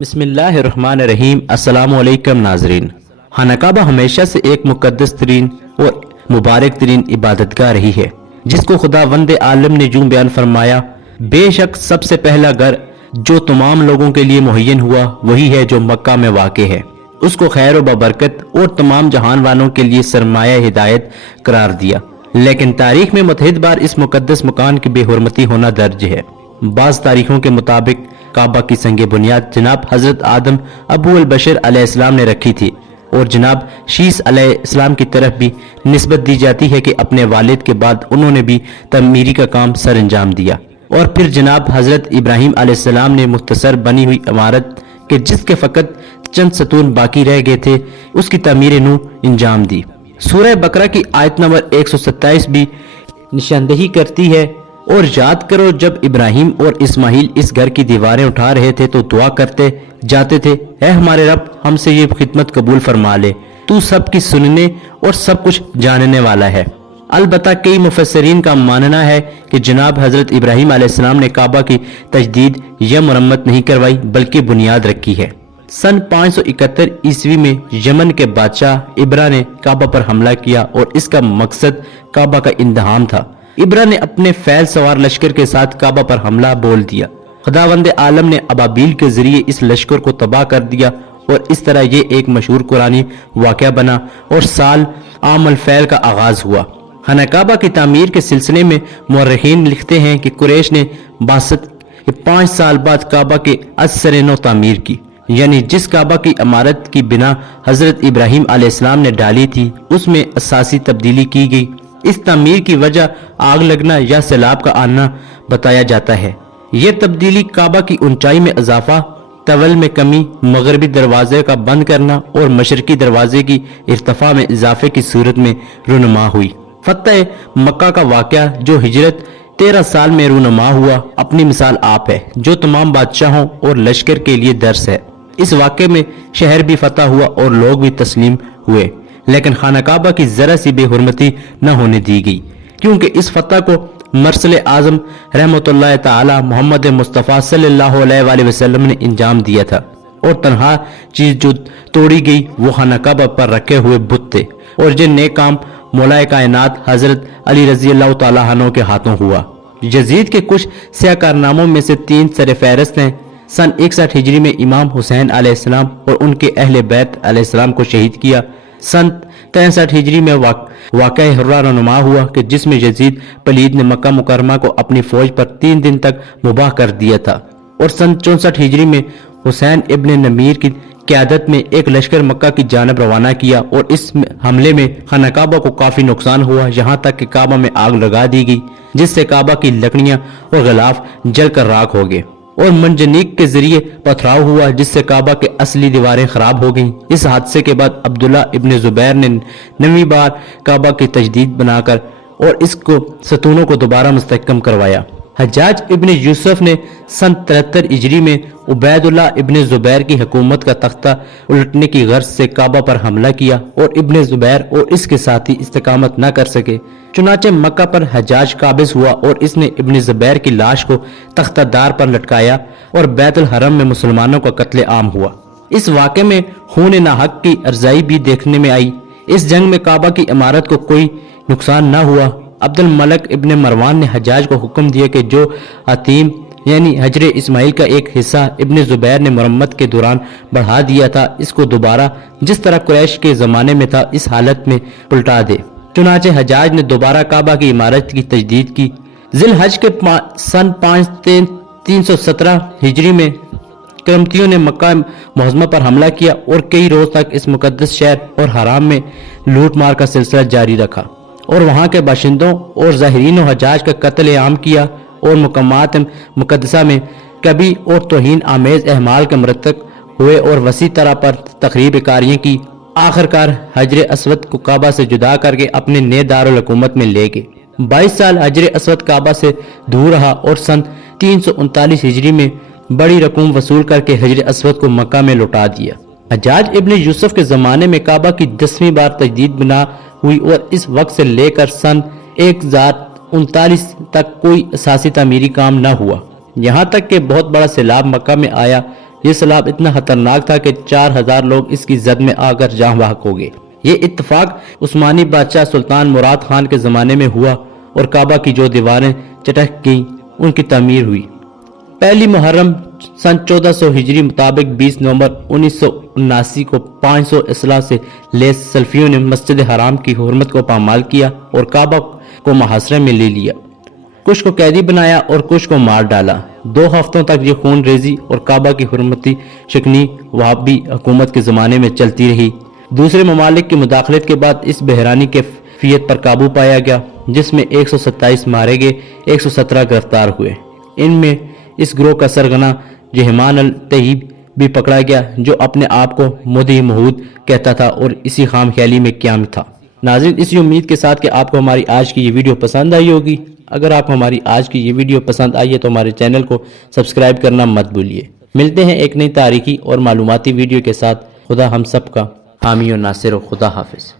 بسم اللہ الرحمن الرحیم۔ السلام علیکم ناظرین۔ خانہ کعبہ ہمیشہ سے ایک مقدس ترین اور مبارک ترین عبادت گاہ رہی ہے، جس کو خداوند عالم نے یوں بیان فرمایا: بے شک سب سے پہلا گھر جو تمام لوگوں کے لیے مہین ہوا وہی ہے جو مکہ میں واقع ہے، اس کو خیر و برکت اور تمام جہان والوں کے لیے سرمایہ ہدایت قرار دیا۔ لیکن تاریخ میں متعدد بار اس مقدس مکان کی بے حرمتی ہونا درج ہے۔ بعض تاریخوں کے مطابق کعبہ کی سنگ بنیاد جناب حضرت آدم ابو البشر علیہ السلام نے رکھی تھی، اور جناب شیس علیہ السلام کی طرف بھی نسبت دی جاتی ہے کہ اپنے والد کے بعد انہوں نے بھی تعمیری کا کام سر انجام دیا، اور پھر جناب حضرت ابراہیم علیہ السلام نے مختصر بنی ہوئی عمارت کہ جس کے فقط چند ستون باقی رہ گئے تھے اس کی تعمیر نو انجام دی۔ سورہ بقرہ کی آیت نمبر 127 بھی نشاندہی کرتی ہے: اور یاد کرو جب ابراہیم اور اسماعیل اس گھر کی دیواریں اٹھا رہے تھے تو دعا کرتے جاتے تھے: اے ہمارے رب، ہم سے یہ خدمت قبول فرما لے، تو سب کی سننے اور سب کچھ جاننے والا ہے۔ البتہ کئی مفسرین کا ماننا ہے کہ جناب حضرت ابراہیم علیہ السلام نے کعبہ کی تجدید یا مرمت نہیں کروائی بلکہ بنیاد رکھی ہے۔ سن 571 عیسوی میں یمن کے بادشاہ ابرا نے کعبہ پر حملہ کیا، اور اس کا مقصد کعبہ کا انہدام تھا۔ ابرا نے اپنے فیل سوار لشکر کے ساتھ کعبہ پر حملہ بول دیا۔ خداوند عالم نے ابابیل کے ذریعے اس لشکر کو تباہ کر دیا، اور اس طرح یہ ایک مشہور قرآنی واقعہ بنا اور سال عام الفیل کا آغاز ہوا۔ خانہ کعبہ کی تعمیر کے سلسلے میں مورخین لکھتے ہیں کہ قریش نے بعثت کے 5 سال بعد کعبہ کے ازسر نو تعمیر کی، یعنی جس کعبہ کی عمارت کی بنا حضرت ابراہیم علیہ السلام نے ڈالی تھی اس میں اساسی تبدیلی کی گئی۔ اس تعمیر کی وجہ آگ لگنا یا سیلاب کا آنا بتایا جاتا ہے۔ یہ تبدیلی کعبہ کی اونچائی میں اضافہ، طول میں کمی، مغربی دروازے کا بند کرنا اور مشرقی دروازے کی ارتفاع میں اضافے کی صورت میں رونما ہوئی۔ فتح مکہ کا واقعہ جو ہجرت 13 سال میں رونما ہوا، اپنی مثال آپ ہے جو تمام بادشاہوں اور لشکر کے لیے درس ہے۔ اس واقعے میں شہر بھی فتح ہوا اور لوگ بھی تسلیم ہوئے، لیکن خانہ کعبہ کی ذرا سی بے حرمتی نہ ہونے دی گئی، کیونکہ اس فتح کو مرسل اعظم رحمۃ اللہ تعالی محمد مصطفیٰ صلی اللہ علیہ وآلہ وسلم نے انجام دیا تھا، اور تنہا چیز جو توڑی گئی وہ خانہ کعبہ پر رکھے ہوئے بت تھے، اور یہ نیک کام مولا کائنات حضرت علی رضی اللہ تعالیٰ عنہ کے ہاتھوں ہوا۔ یزید کے کچھ سیاہ کارناموں میں سے 3 سر فہرست ہیں۔ سن 61 ہجری میں امام حسین علیہ السلام اور ان کے اہل بیت علیہ السلام کو شہید کیا۔ سن 63 ہجری میں واقعہ حرہ رونما ہوا کہ جس میں یزید پلید نے مکہ مکرمہ کو اپنی فوج پر 3 دن تک مباح کر دیا تھا، اور سن 64 ہجری میں حسین ابن نمیر کی قیادت میں ایک لشکر مکہ کی جانب روانہ کیا، اور اس حملے میں خانہ کعبہ کو کافی نقصان ہوا، یہاں تک کہ کعبہ میں آگ لگا دی گئی، جس سے کعبہ کی لکڑیاں اور غلاف جل کر راکھ ہو گئے، اور منجنیق کے ذریعے پتھراؤ ہوا جس سے کعبہ کے اصلی دیواریں خراب ہو گئیں۔ اس حادثے کے بعد عبداللہ ابن زبیر نے 9ویں بار کعبہ کی تجدید بنا کر اور اس کو ستونوں کو دوبارہ مستحکم کروایا۔ حجاج ابن یوسف نے سن 73 ہجری میں عبید اللہ ابن زبیر کی حکومت کا تختہ الٹنے کی غرض سے کعبہ پر حملہ کیا، اور ابن زبیر اور اس کے ساتھی استقامت نہ کر سکے، چنانچہ مکہ پر حجاج قابض ہوا، اور اس نے ابن زبیر کی لاش کو تختہ دار پر لٹکایا، اور بیت الحرم میں مسلمانوں کا قتل عام ہوا۔ اس واقعے میں خون ناحق کی ارزائی بھی دیکھنے میں آئی۔ اس جنگ میں کعبہ کی عمارت کو کوئی نقصان نہ ہوا۔ عبد الملک ابن مروان نے حجاج کو حکم دیا کہ جو عتیم یعنی حجر اسماعیل کا ایک حصہ ابن زبیر نے مرمت کے دوران بڑھا دیا تھا، اس کو دوبارہ جس طرح قریش کے زمانے میں تھا اس حالت میں پلٹا دے۔ چنانچہ حجاج نے دوبارہ کعبہ کی عمارت کی تجدید کی۔ ذی الحج کے سن 317 ہجری میں کرمتیوں نے مکہ معظمہ پر حملہ کیا، اور کئی روز تک اس مقدس شہر اور حرام میں لوٹ مار کا سلسلہ جاری رکھا، اور وہاں کے باشندوں اور ظاہرین و حجاج کا قتل عام کیا، اور مقامات مقدسہ میں کبھی اور توہین آمیز اعمال کے مرتکب ہوئے، اور وسیع طرح پر تخریب کاریاں کی۔ آخر کار حجر اسود کو کعبہ سے جدا کر کے اپنے نئے دارالحکومت میں لے گئے۔ 22 سال حجر اسود کعبہ سے دور رہا، اور سن 339 ہجری میں بڑی رقم وصول کر کے حجر اسود کو مکہ میں لوٹا دیا۔ حجاج ابن یوسف کے زمانے میں کعبہ کی 10ویں بار تجدید بنا ہوئی، اور اس وقت سے لے کر سن 1039 تک کوئی اساسی تعمیری کام نہ ہوا، یہاں تک کہ بہت بڑا سیلاب مکہ میں آیا یہ سیلاب اتنا خطرناک تھا کہ 4000 لوگ اس کی زد میں آ کر جاں بحق ہو گئے۔ یہ اتفاق عثمانی بادشاہ سلطان مراد خان کے زمانے میں ہوا اور کعبہ کی جو دیواریں چٹک گئیں ان کی تعمیر ہوئی۔ پہلی محرم سن 1400 ہجری مطابق 20 نومبر 1979 کو 500 اسلحہ سے لیس سلفیوں نے مسجد حرام کی حرمت کو پامال کیا اور کعبہ کو محاصرے میں لے لیا، کچھ کو قیدی بنایا اور کچھ کو مار ڈالا۔ 2 ہفتوں تک یہ خون ریزی اور کعبہ کی حرمتی شکنی وہابی حکومت کے زمانے میں چلتی رہی۔ دوسرے ممالک کی مداخلت کے بعد اس بحرانی کیفیت پر قابو پایا گیا، جس میں 127 مارے گئے، 117 گرفتار ہوئے۔ ان میں اس گروہ کا سرغنہ جہمان الطیب بھی پکڑا گیا، جو اپنے آپ کو مدعی محمود کہتا تھا اور اسی خام خیالی میں قیام تھا۔ ناظرین، اسی امید کے ساتھ کہ آپ کو ہماری آج کی یہ ویڈیو پسند آئی ہوگی۔ اگر آپ کو ہماری آج کی یہ ویڈیو پسند آئی ہے تو ہمارے چینل کو سبسکرائب کرنا مت بھولیے۔ ملتے ہیں ایک نئی تاریخی اور معلوماتی ویڈیو کے ساتھ۔ خدا ہم سب کا حامی و ناصر و خدا حافظ۔